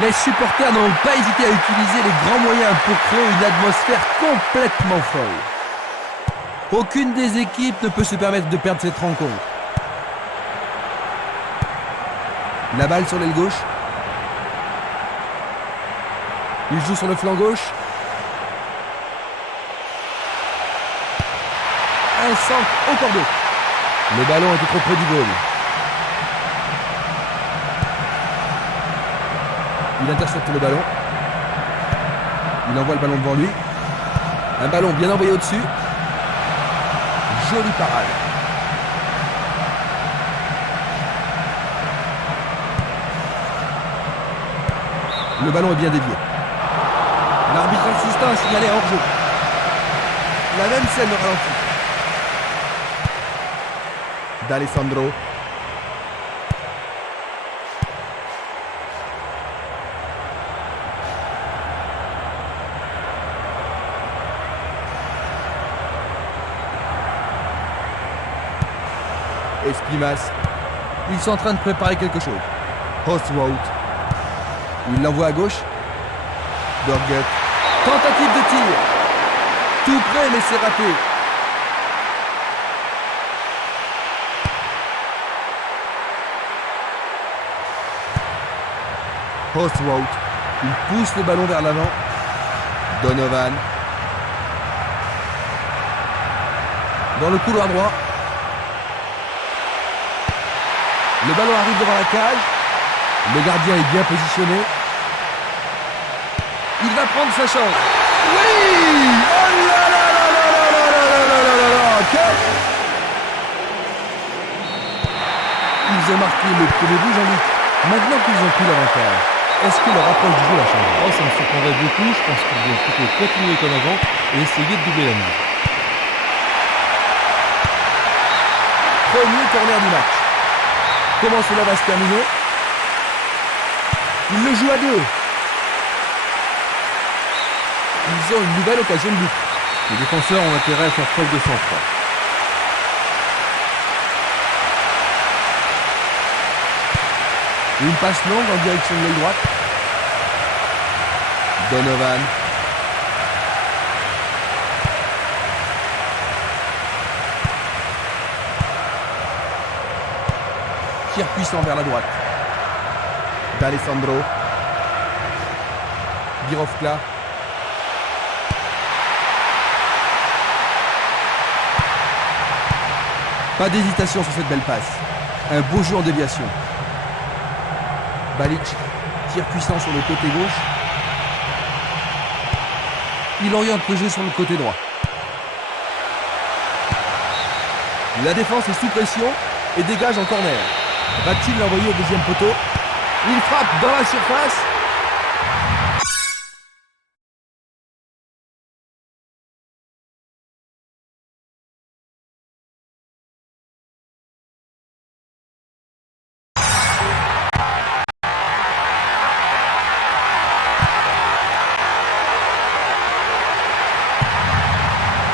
Les supporters n'ont pas hésité à utiliser les grands moyens pour créer une atmosphère complètement folle. Aucune des équipes ne peut se permettre de perdre cette rencontre. La balle sur l'aile gauche. Il joue sur le flanc gauche. Un centre au cordeau. Le ballon était trop près du goal. Il intercepte le ballon. Il envoie le ballon devant lui. Un ballon bien envoyé au-dessus. Jolie parade. Le ballon est bien dévié. L'arbitre insistant a signalé hors-jeu. La même scène au ralenti. D'Alessandro. Espimas. Ils sont en train de préparer quelque chose. Hoswout. Il l'envoie à gauche. Dorgut. Tentative de tir. Tout près, mais c'est raté. Hoswout. Il pousse le ballon vers l'avant. Donovan. Dans le couloir droit. Le ballon arrive devant la cage. Le gardien est bien positionné. Il va prendre sa chance. Oui! Oh là là là là là là là là là là! Ils ont marqué le premier but, Jean-Luc. Maintenant qu'ils ont pris l'avantage, est-ce que leur approche du jeu a changé? Oh, ça me surprendrait beaucoup. Je pense qu'ils vont plutôt continuer comme avant et essayer de doubler la mise. Premier corner du match. Comment cela va se terminer? Il le joue à deux. Ils ont une nouvelle occasion de but. Les défenseurs ont intérêt à faire preuve de sang-froid. Une passe longue en direction de l'aile droite. Donovan. Tir puissant vers la droite. D'Alessandro. Birovka. Pas d'hésitation sur cette belle passe. Un beau jeu en déviation. Balic, tir puissant sur le côté gauche. Il oriente le jeu sur le côté droit. La défense est sous pression et dégage en corner. Va-t-il l'envoyer au deuxième poteau? Il frappe dans la surface.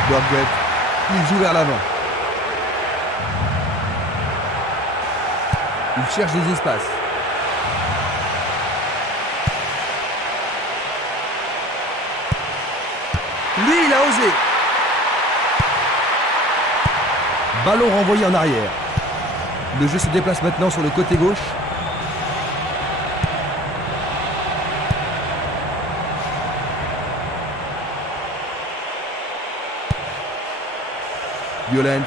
Dorgut, il joue vers l'avant. Il cherche des espaces. Lui, il a osé. Ballon renvoyé en arrière. Le jeu se déplace maintenant sur le côté gauche. Violent.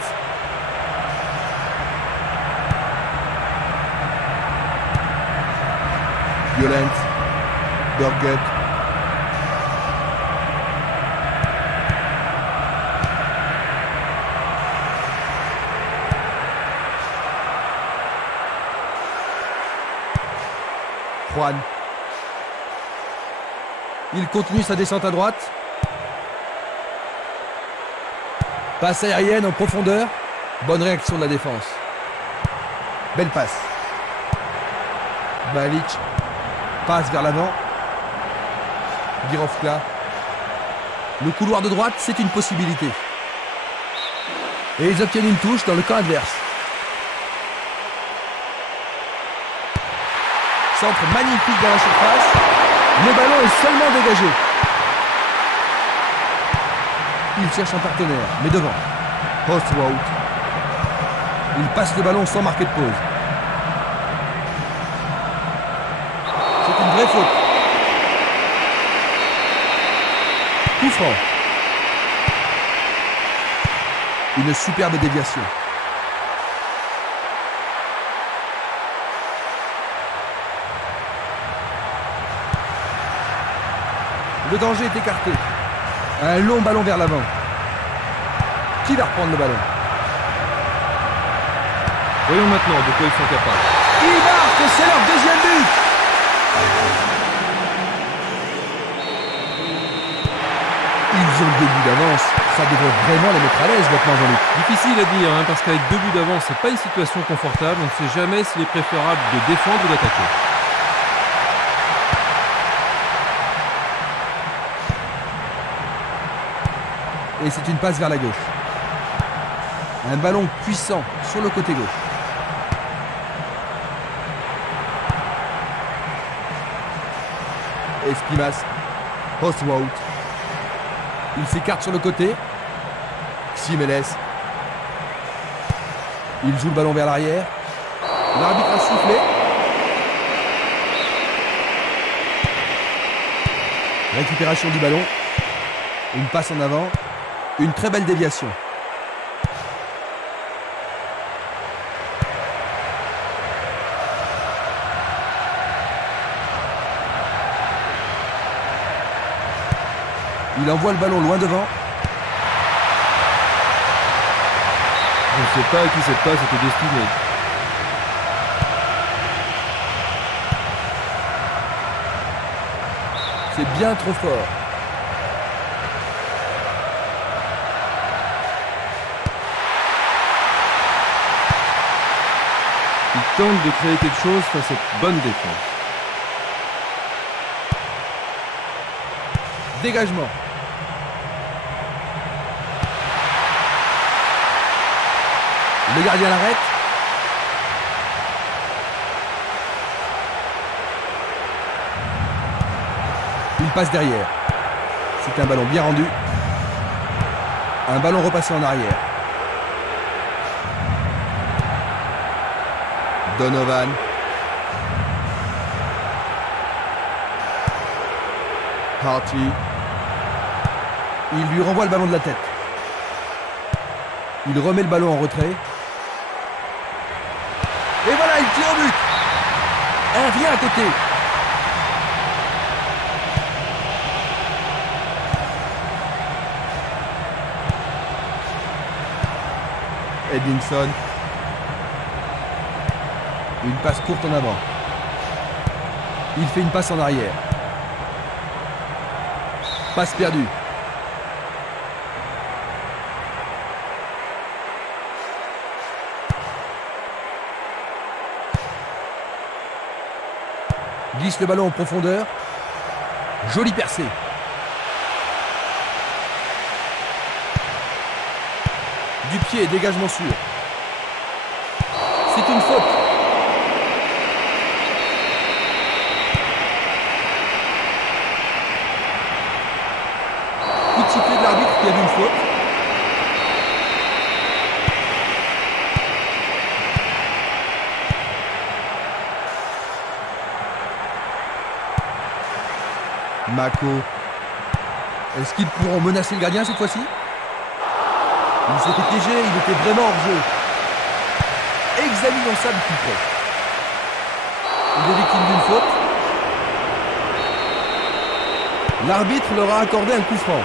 Violent. Dorgut. Juan. Il continue sa descente à droite. Passe aérienne en profondeur. Bonne réaction de la défense. Belle passe. Balic. Passe vers l'avant. Birovka. Le couloir de droite, c'est une possibilité. Et ils obtiennent une touche dans le camp adverse. Centre magnifique dans la surface. Le ballon est seulement dégagé. Il cherche un partenaire, mais devant. Hostwout. Il passe le ballon sans marquer de pause. C'est une vraie faute. Coup franc. Une superbe déviation. Le danger est écarté. Un long ballon vers l'avant. Qui va reprendre le ballon? Voyons maintenant de quoi ils sont capables. Ils marquent, c'est leur deuxième but. Ils ont 2 buts d'avance. Ça devrait vraiment les mettre à l'aise maintenant, Jean-Luc. Difficile à dire, hein, parce qu'avec 2 buts d'avance, c'est pas une situation confortable. On ne sait jamais s'il est préférable de défendre ou d'attaquer. Et c'est une passe vers la gauche. Un ballon puissant sur le côté gauche. Espimas. Hostwout. Il s'écarte sur le côté. Ximénez. Il joue le ballon vers l'arrière. L'arbitre a sifflé. Récupération du ballon. Une passe en avant. Une très belle déviation. Il envoie le ballon loin devant. Je ne sais pas à qui cette passe était destinée. C'est bien trop fort. Il tente de créer quelque chose face à cette bonne défense. Dégagement. Le gardien l'arrête. Il passe derrière. C'est un ballon bien rendu. Un ballon repassé en arrière. Donovan. Harty. Il lui renvoie le ballon de la tête. Il remet le ballon en retrait. Et voilà, il tire au but. Un rien à côté. Edinson. Une passe courte en avant. Il fait une passe en arrière. Passe perdue. Glisse le ballon en profondeur. Jolie percée. Du pied, dégagement sûr. C'est une faute. Coup de sifflet de l'arbitre qui a vu une faute. Mako. Est-ce qu'ils pourront menacer le gardien cette fois-ci? Il s'était piégé, il était vraiment hors jeu. Examinons ça de plus près. Il est victime d'une faute. L'arbitre leur a accordé un coup franc.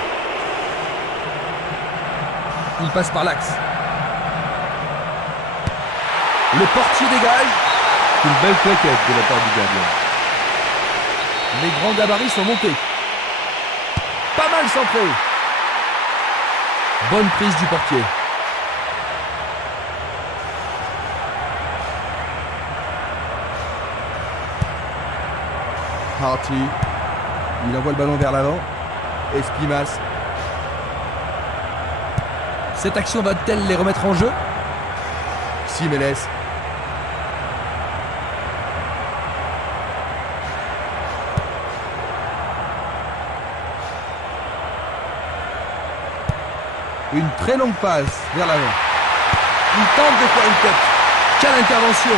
Il passe par l'axe. Le portier dégage. C'est une belle plaquette de la part du gardien. Les grands gabarits sont montés. Pas mal centré. Bonne prise du portier. Harty. Il envoie le ballon vers l'avant. Espimas. Cette action va-t-elle les remettre en jeu? Ximénez. Une très longue passe vers l'avant. Il tente de faire une tête. Quelle intervention!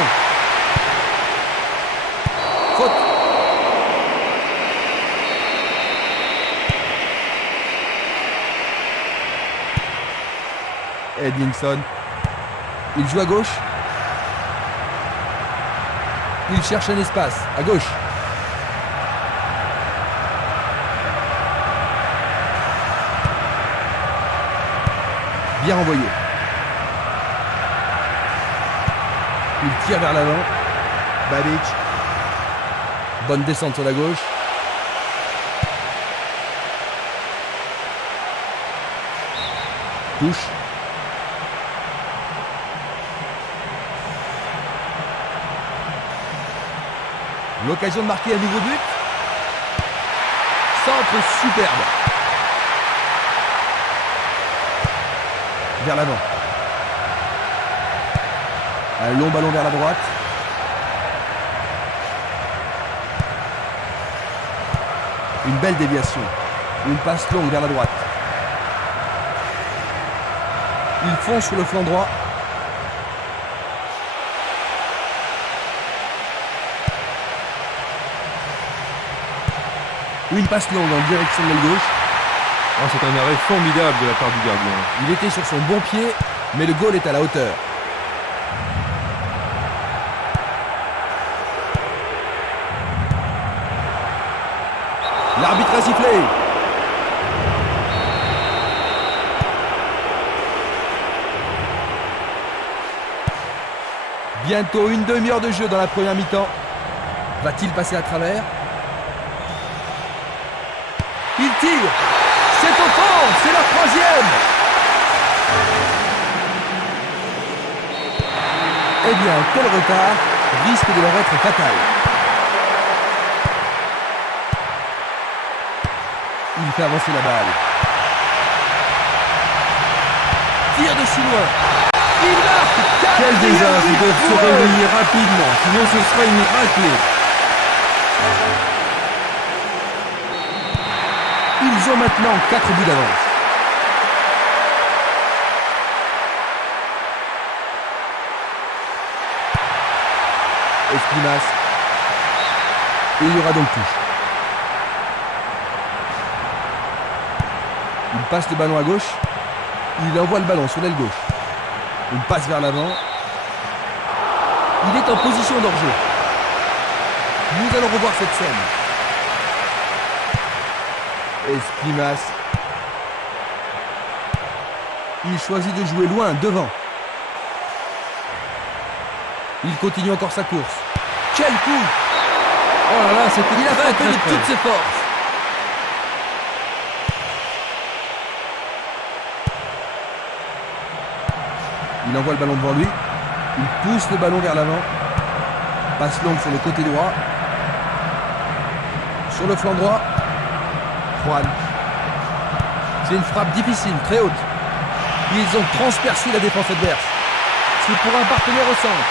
Faute. Edmondson. Il joue à gauche. Il cherche un espace à gauche. Bien renvoyé. Il tire vers l'avant. Babic. Bonne descente sur la gauche. Touche. L'occasion de marquer un nouveau but. Centre superbe. Vers l'avant. Un long ballon vers la droite. Une belle déviation. Une passe longue vers la droite. Il fonce sur le flanc droit. Une passe longue en direction de l'aile gauche. Oh, c'est un arrêt formidable de la part du gardien. Il était sur son bon pied, mais le goal est à la hauteur. L'arbitre a sifflé. Bientôt une demi-heure de jeu dans la première mi-temps. Va-t-il passer à travers? Il tire. C'est au fond. C'est la troisième. Eh bien, quel retard risque de leur être fatal. Il fait avancer la balle. Tire de si loin. Il marque. Quel désastre! Ils doivent se réveiller rapidement, sinon ce sera une raclée. Ils ont maintenant 4 buts d'avance. Espinas. Et il y aura donc touche. Il passe le ballon à gauche. Il envoie le ballon sur l'aile gauche. Une passe vers l'avant. Il est en position d'hors-jeu. Nous allons revoir cette scène. Espinas. Il choisit de jouer loin, devant. Il continue encore sa course. Quel coup! Oh là là, c'était Il a très, frappé très de près. toutes ses forces. Il envoie le ballon devant lui. Il pousse le ballon vers l'avant. Passe longue sur le côté droit. Sur le flanc droit. Juan. C'est une frappe difficile, très haute. Ils ont transpercé la défense adverse. C'est pour un partenaire au centre.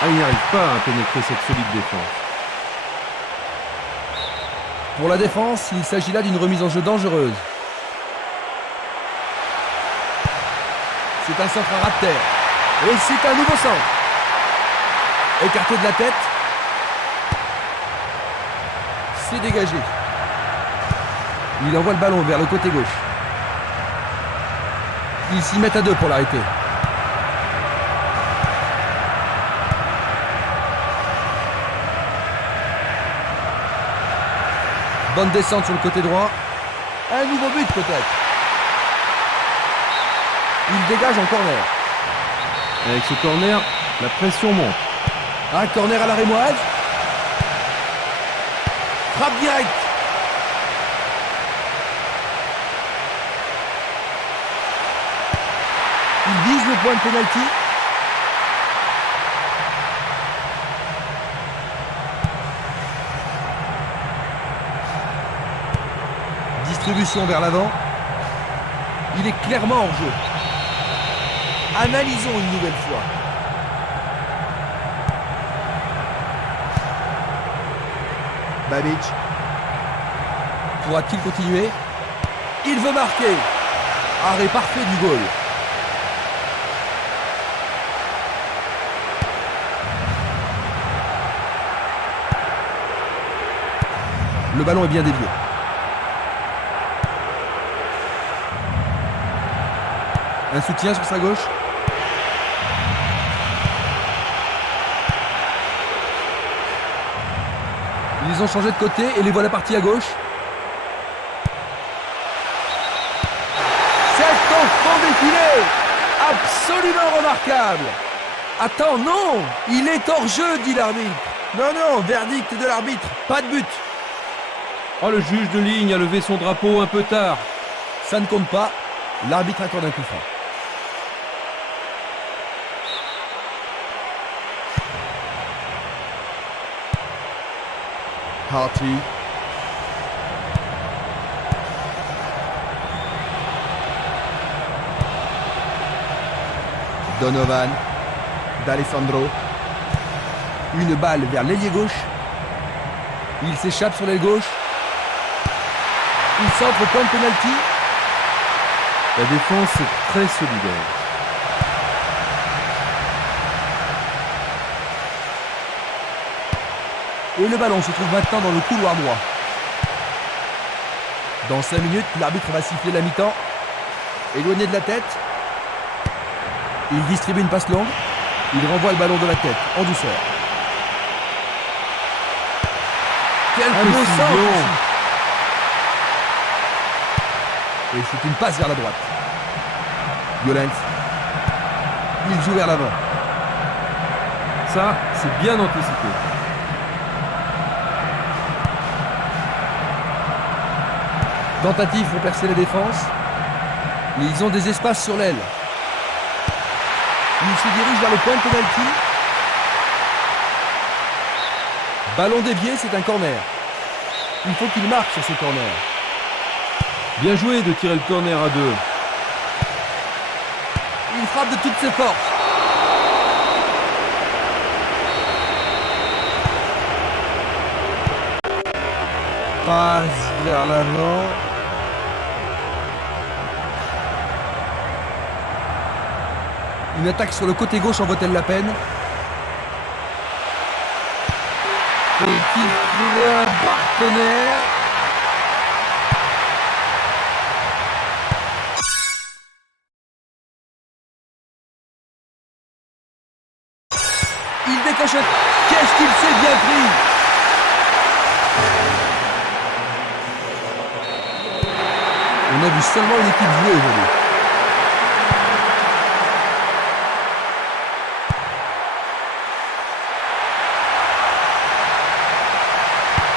Ah, il n'arrive pas à pénétrer cette solide défense. Pour la défense, il s'agit là d'une remise en jeu dangereuse. C'est un centre à ras de terre. Et c'est un nouveau centre. Écarté de la tête. C'est dégagé. Il envoie le ballon vers le côté gauche. Ils s'y mettent à deux pour l'arrêter. Bonne descente sur le côté droit. Un nouveau but peut-être. Il dégage en corner. Avec ce corner, la pression monte. Un corner à la rémoise. Frappe directe. Il vise le point de pénalty. Distribution vers l'avant. Il est clairement hors jeu. Analysons une nouvelle fois. Babic. Pourra-t-il continuer? Il veut marquer. Arrêt parfait du goal. Le ballon est bien dévié. Un soutien sur sa gauche. Ils ont changé de côté et les voilà partis à gauche. Cet enfant défilé, absolument remarquable. Attends, non, il est hors jeu, dit l'arbitre. Non, non, verdict de l'arbitre, pas de but. Oh, le juge de ligne a levé son drapeau un peu tard. Ça ne compte pas, l'arbitre accorde un coup franc. Harty. Donovan. D'Alessandro. Une balle vers l'ailier gauche. Il s'échappe sur l'aile gauche. Il centre au point de penalty. La défense est très solidaire. Et le ballon se trouve maintenant dans le couloir droit. Dans 5 minutes, l'arbitre va siffler la mi-temps. Éloigné de la tête. Il distribue une passe longue. Il renvoie le ballon de la tête, en douceur. Quel beau centre! Et c'est une passe vers la droite. Violence. Il joue vers l'avant. Ça, c'est bien anticipé. Tentative pour percer la défense. Mais ils ont des espaces sur l'aile. Il se dirige vers le point de penalty. Ballon dévié, c'est un corner. Il faut qu'il marque sur ce corner. Bien joué de tirer le corner à 2. Il frappe de toutes ses forces. Passe vers l'avant. Une attaque sur le côté gauche en vaut-elle la peine? Faut-il trouver un partenaire? Il décoche. Qu'est-ce qu'il s'est bien pris? On a vu seulement une équipe jouer aujourd'hui.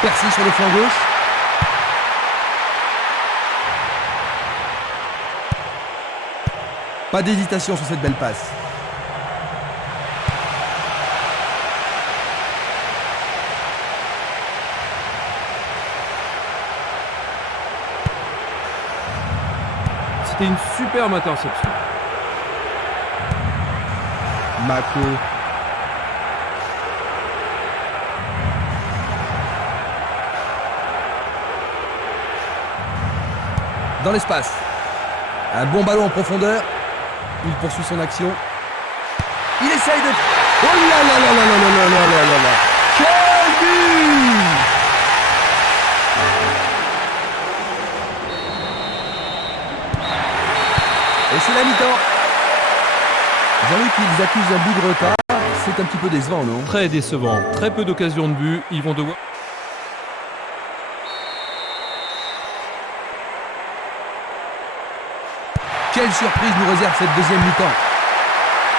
Percé sur le flanc gauche. Pas d'hésitation sur cette belle passe. C'était une superbe interception. Mako. Dans l'espace. Un bon ballon en profondeur. Il poursuit son action. Il essaye de... Oh là là là là là là là là là là. Quel but! Et c'est la mi-temps. Jean-Luc, ils accusent un but de retard. C'est un petit peu décevant, non? Très décevant. Très peu d'occasions de but. Ils vont devoir... Quelle surprise nous réserve cette deuxième mi-temps.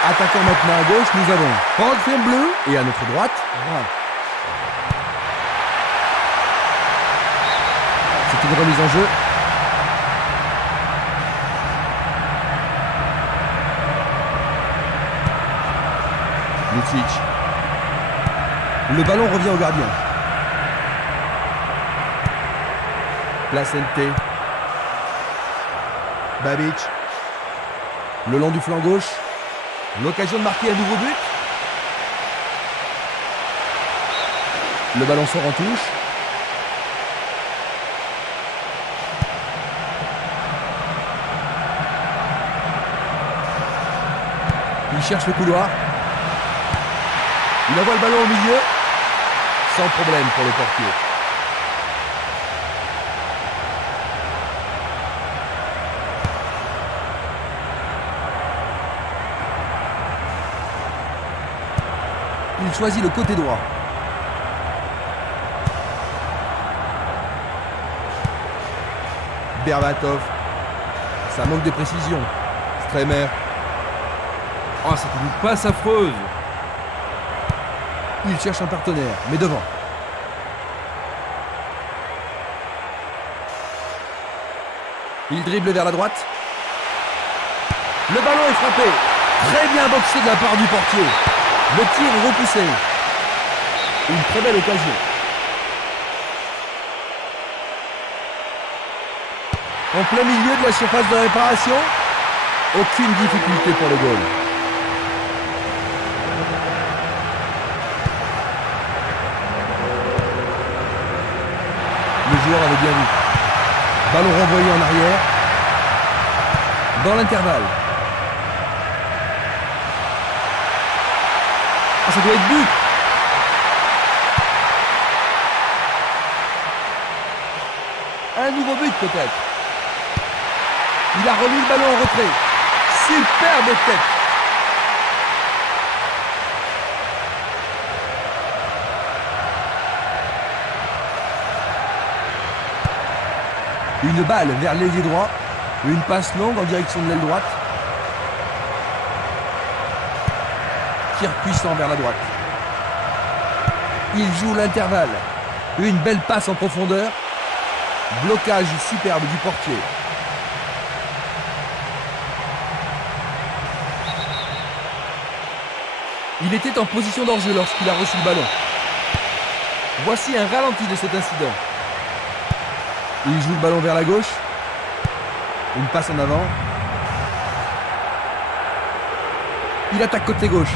Attaquant maintenant à gauche, nous avons Franck Bleu et à notre droite, c'est une remise en jeu. Lucic. Le ballon revient au gardien. Placente. Babic. Le long du flanc gauche. L'occasion de marquer un nouveau but. Le ballon sort en touche. cherche le couloir. Il envoie le ballon au milieu. Sans problème pour le portier. Il choisit le côté droit. Berbatov. Ça manque de précision. Stremer. Oh, c'est une passe affreuse. Il cherche un partenaire, mais devant. Il dribble vers la droite. Le ballon est frappé. Très bien boxé de la part du portier. Le tir est repoussé. Une très belle occasion. En plein milieu de la surface de réparation, aucune difficulté pour le goal. Le joueur avait bien vu. Ballon renvoyé en arrière. Dans l'intervalle. Ah, ça doit être but. Un nouveau but peut-être. Il a remis le ballon en retrait. Superbe tête. Une balle vers l'ailier droit. Une passe longue en direction de l'aile droite. Tir puissant vers la droite. Il joue l'intervalle. Une belle passe en profondeur. Blocage superbe du portier. Il était en position d'enjeu lorsqu'il a reçu le ballon. Voici un ralenti de cet incident. Il joue le ballon vers la gauche. Une passe en avant. Il attaque côté gauche.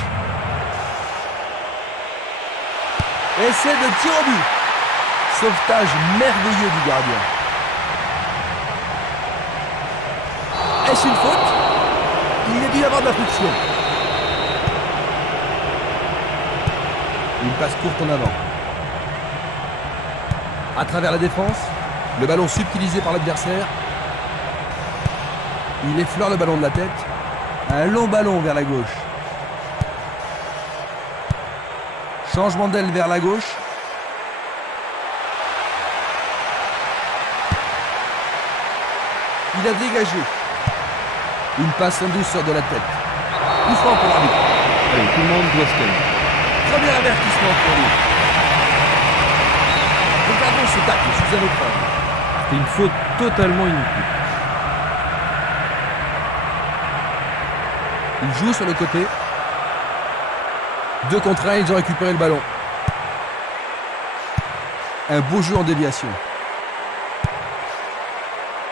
Essai de tir au but. Sauvetage merveilleux du gardien. Est-ce une faute? Il y a dû y avoir de la friction. Une passe courte en avant. À travers la défense, le ballon subtilisé par l'adversaire. Il effleure le ballon de la tête. Un long ballon vers la gauche. Changement d'aile vers la gauche. Il a dégagé. Une passe en douceur de la tête. Coup franc pour l'arbitre. Allez, tout le monde doit se calmer. Premier avertissement pour lui. Regardons ce tacle sous un autre angle. C'est une faute totalement inutile. Il joue sur le côté. 2 contre 1, ils ont récupéré le ballon. Un beau jeu en déviation.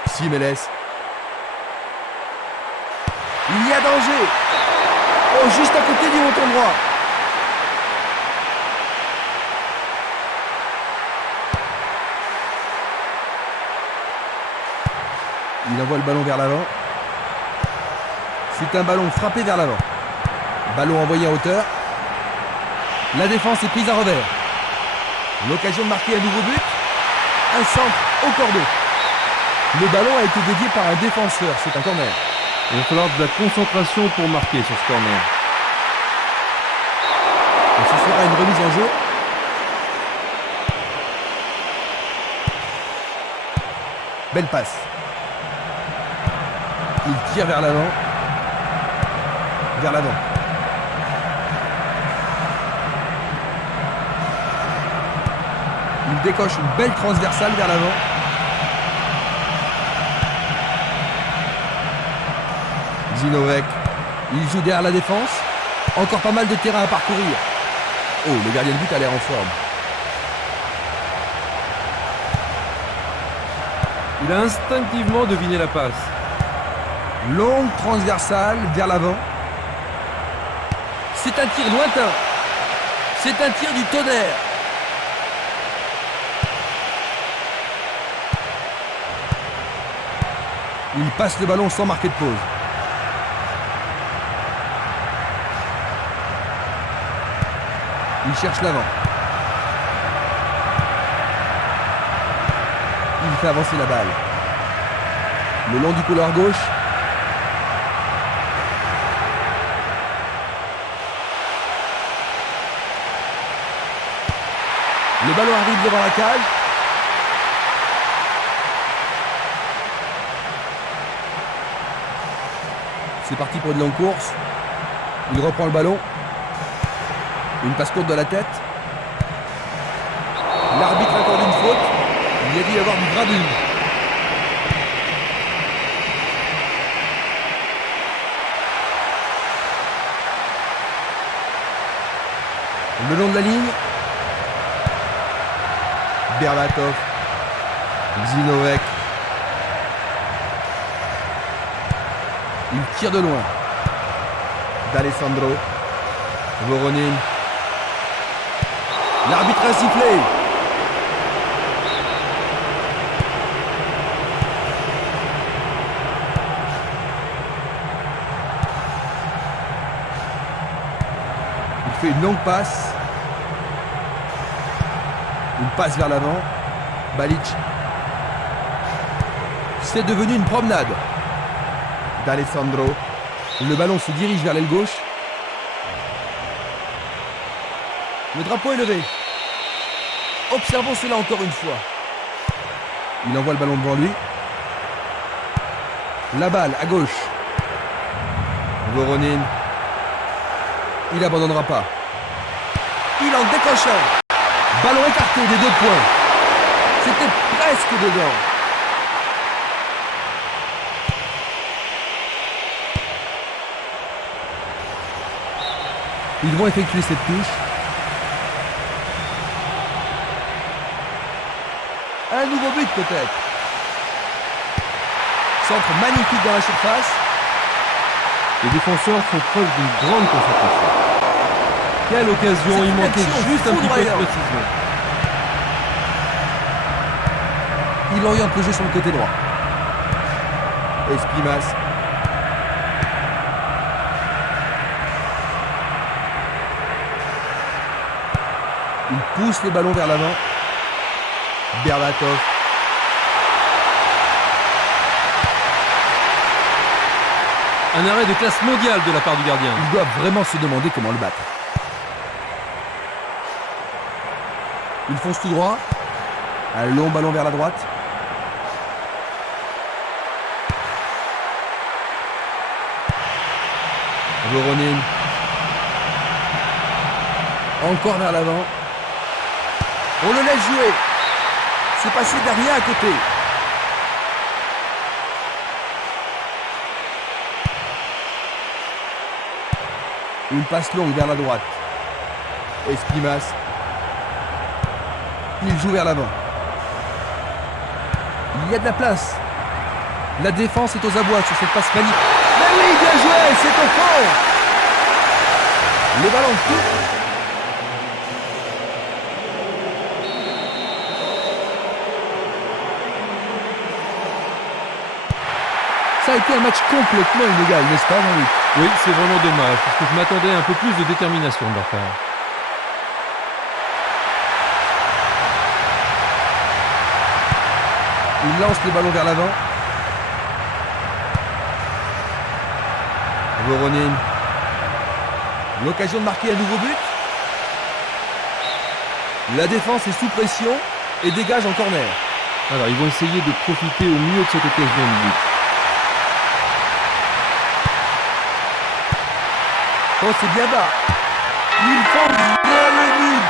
Simeles. Il y a danger. Oh, juste à côté du montant droit. Il envoie le ballon vers l'avant. C'est un ballon frappé vers l'avant. Ballon envoyé en hauteur. La défense est prise à revers. L'occasion de marquer un nouveau but. Un centre au cordeau. Le ballon a été dédié par un défenseur. C'est un corner. Il va falloir de la concentration pour marquer sur ce corner. Et ce sera une remise en jeu. Belle passe. Il tire vers l'avant. Vers l'avant. Il décoche une belle transversale vers l'avant. Zinovek. Il joue derrière la défense. Encore pas mal de terrain à parcourir. Oh, le gardien de but a l'air en forme. Il a instinctivement deviné la passe. Longue transversale vers l'avant. C'est un tir lointain. C'est un tir du tonnerre. Il passe le ballon sans marquer de pause. Il cherche l'avant. Il fait avancer la balle. Le long du couloir gauche. Le ballon arrive devant la cage. C'est parti pour une longue course. Il reprend le ballon. Une passe courte de la tête. L'arbitre accorde une faute. Il y a dû y avoir du gravure. Le long de la ligne. Berbatov. Zinovek. Il tire de loin. D'Alessandro. Voronin. L'arbitre a sifflé. Il fait une longue passe. Une passe vers l'avant. Balic. C'est devenu une promenade. D'Alessandro. Le ballon se dirige vers l'aile gauche. Le drapeau est levé. Observons cela encore une fois. Il envoie le ballon devant lui. La balle à gauche. Voronin. Il n'abandonnera pas. Il en décroche un. Ballon écarté des 2 points. C'était presque dedans. Ils vont effectuer cette touche. Un nouveau but peut-être. Centre magnifique dans la surface. Les défenseurs font preuve d'une grande concentration. Quelle occasion, il manquait juste un petit peu de précision. Il oriente le jeu sur le côté droit. Espimas. Il pousse le ballon vers l'avant. Berbatov. Un arrêt de classe mondiale de la part du gardien. Il doit vraiment se demander comment le battre. Il fonce tout droit. Un long ballon vers la droite. Voronin. Encore vers l'avant. On le laisse jouer. C'est passé derrière à côté. Une passe longue vers la droite. Espimas. Il joue vers l'avant. Il y a de la place. La défense est aux abois sur cette passe magnifique. Mais oui, bien joué, c'est au fond. Le ballon touche. Ça a été un match complètement inégal, n'est-ce pas, Jean-Luc? Oui, c'est vraiment dommage, parce que je m'attendais à un peu plus de détermination de leur part. Il lance le ballon vers l'avant. Voronin. L'occasion de marquer un nouveau but. La défense est sous pression et dégage en corner. Alors, ils vont essayer de profiter au mieux de cette occasion de but. Oh, c'est bien bas. Il fonce vers le but.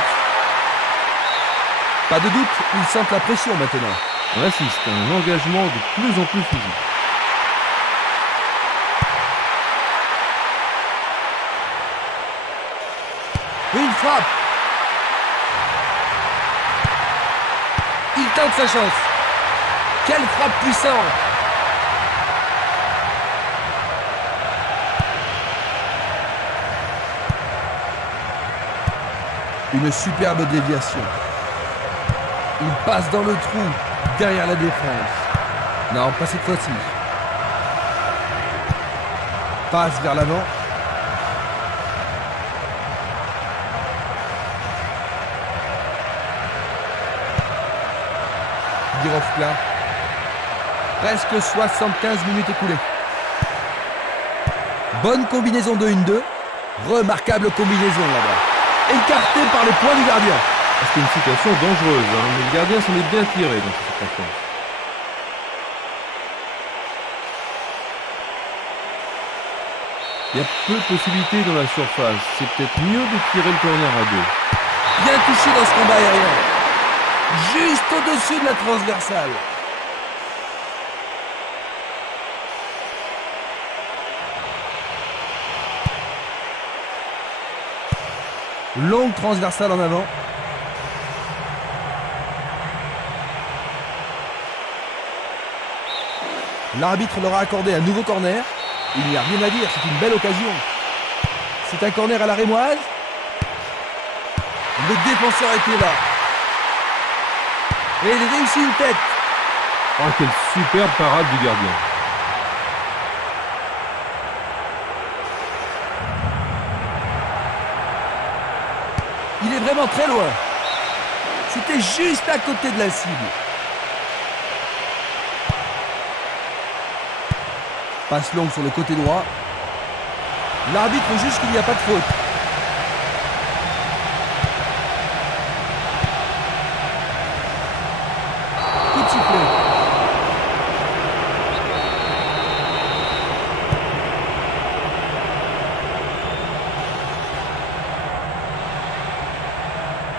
Pas de doute, ils sentent la pression maintenant. On assiste à un engagement de plus en plus physique. Une frappe. Il tente sa chance. Quelle frappe puissante. Une superbe déviation. Il passe dans le trou, derrière la défense. Non, pas cette fois-ci. Passe vers l'avant. Birovka. Presque 75 minutes écoulées. Bonne combinaison de 1-2. Remarquable combinaison là-bas. Écarté par le point du gardien. C'était une situation dangereuse, mais le gardien s'en est bien tiré dans cette circonstance. Il y a peu de possibilités dans la surface. C'est peut-être mieux de tirer le corner à 2. Bien touché dans ce combat aérien. Juste au-dessus de la transversale. Longue transversale en avant. L'arbitre leur a accordé un nouveau corner. Il n'y a rien à dire, c'est une belle occasion. C'est un corner à la rémoise. Le défenseur était là. Et il réussit une tête. Oh, quelle superbe parade du gardien. Il est vraiment très loin. C'était juste à côté de la cible. Passe longue sur le côté droit. L'arbitre juge qu'il n'y a pas de faute. Coup de sifflet.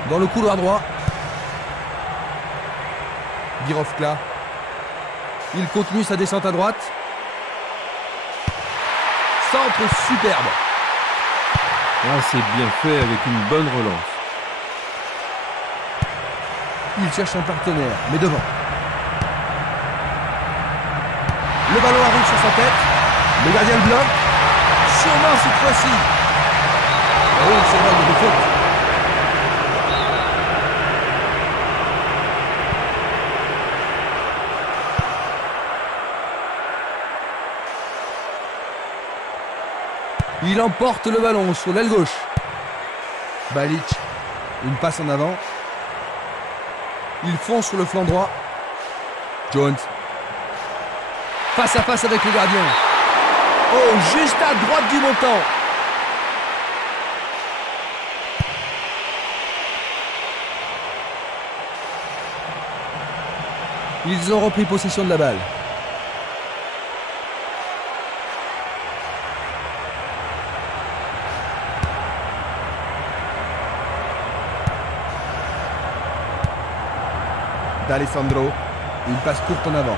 Dans le couloir droit. Birovka. Il continue sa descente à droite. Centre superbe. Ah, c'est bien fait avec une bonne relance. Il cherche un partenaire, mais devant. Le ballon arrive sur sa tête. Le gardien le bloque. Sûrement cette fois-ci. Oh, c'est vrai, il y a des fautes. Il emporte le ballon sur l'aile gauche. Balic, une passe en avant. Il fonce sur le flanc droit. Jones. Face à face avec le gardien. Oh, juste à droite du montant. Ils ont repris possession de la balle. D'Alessandro, une passe courte en avant.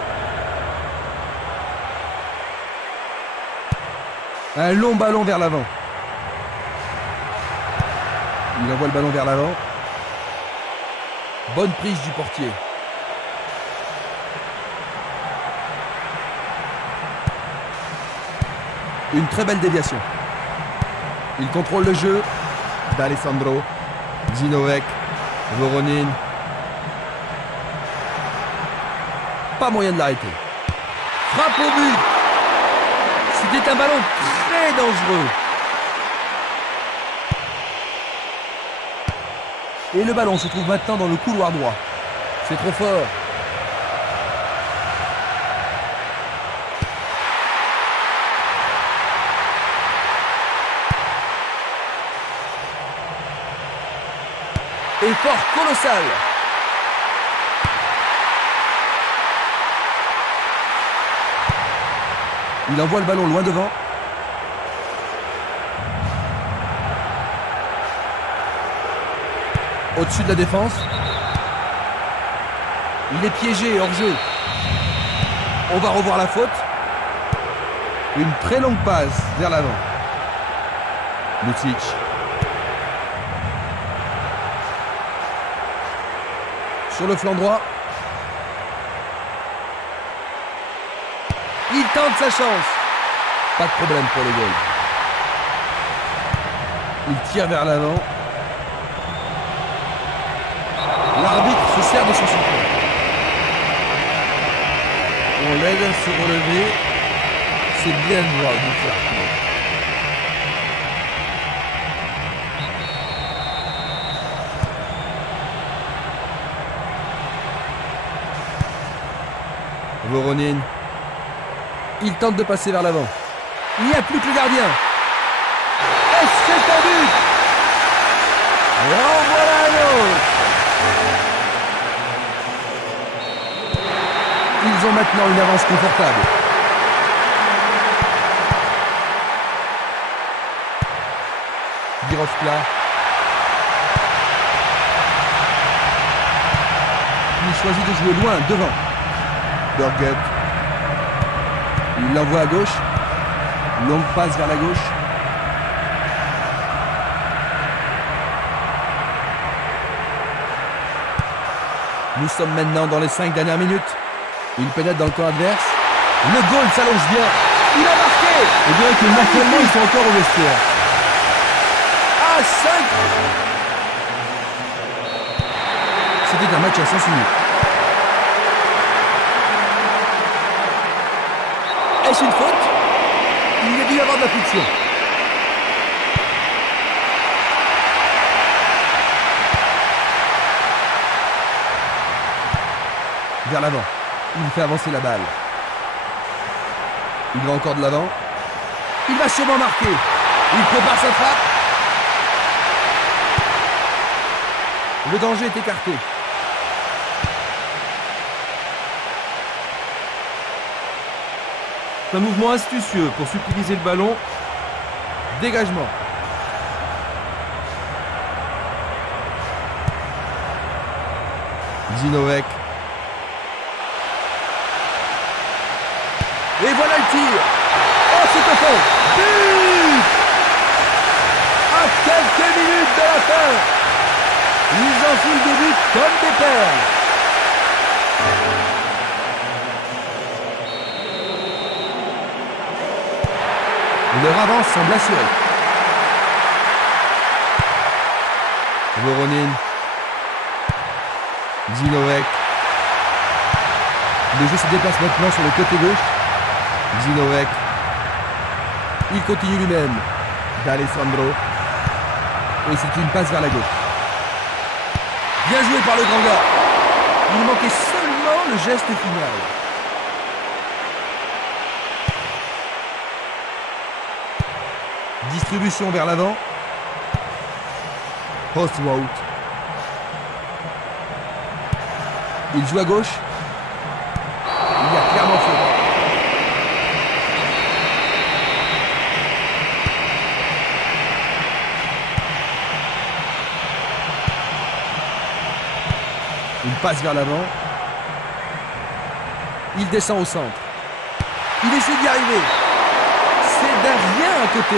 Un long ballon vers l'avant. Il envoie le ballon vers l'avant. Bonne prise du portier. Une très belle déviation. Il contrôle le jeu. D'Alessandro, Zinovek, Voronin. Pas moyen de l'arrêter. Frappe au but. C'était un ballon très dangereux. Et le ballon se trouve maintenant dans le couloir droit. C'est trop fort. Effort colossal. Il envoie le ballon loin devant. Au-dessus de la défense. Il est piégé hors jeu. On va revoir la faute. Une très longue passe vers l'avant. Lucic. Sur le flanc droit. Il tente sa chance. Pas de problème pour le goal. Il tire vers l'avant. L'arbitre se sert de son sifflet. On l'aide à se relever. C'est bien de voir du faire. Voronin. Il tente de passer vers l'avant. Il n'y a plus que le gardien. Et c'est un but. Et en voilà un autre. Ils ont maintenant une avance confortable. Birovka. Il choisit de jouer loin, devant. Dorguet. Il l'envoie à gauche. Longue passe vers la gauche. Nous sommes maintenant dans les 5 dernières minutes. Il pénètre dans le camp adverse. Le goal s'allonge bien. Il a marqué. Et bien que naturellement ils sont encore au vestiaire. À 5. C'était un match à sens unique. Est-ce une faute? Il y a dû y avoir de la friction. Vers l'avant. Il fait avancer la balle. Il va encore de l'avant. Il va sûrement marquer. Il prépare sa frappe. Le danger est écarté. C'est un mouvement astucieux pour subtiliser le ballon. Dégagement. Zinovek. Et voilà le tir. Oh, c'est au fond. But! À quelques minutes de la fin. Ils enfilent des buts comme des perles. Leur avance semble assurée. Voronin. Zinovek. Le jeu se déplace maintenant sur le côté gauche. Zinovek. Il continue lui-même. D'Alessandro. Et c'est une passe vers la gauche. Bien joué par le grand gars. Il manquait seulement le geste final. Distribution vers l'avant. Ostwout. Il joue à gauche. Il y a clairement faute. Une passe vers l'avant. Il descend au centre. Il essaie d'y arriver. C'est d'un rien à côté.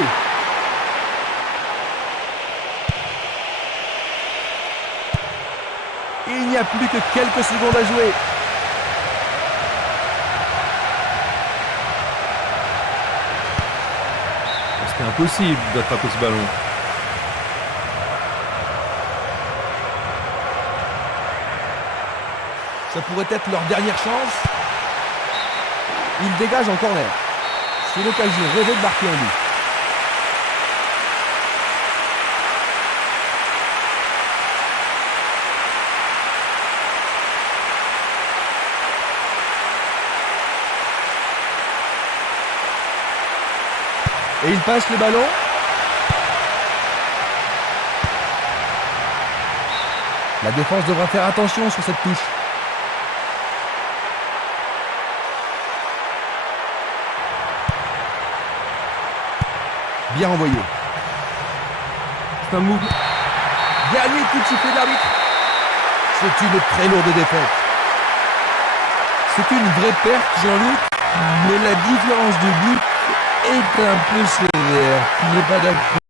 Et il n'y a plus que quelques secondes à jouer. C'était impossible d'attraper ce ballon. Ça pourrait être leur dernière chance. Ils dégagent en corner. C'est l'occasion rêvée de marquer un but. Et il passe le ballon. La défense devra faire attention sur cette touche. Bien envoyé. C'est un mouvement. Dernier coup de sifflet d'arbitre. C'est une très lourde défaite. C'est une vraie perte, Jean-Luc, mais la différence de but est un peu sévère. Tu n'es pas d'accord?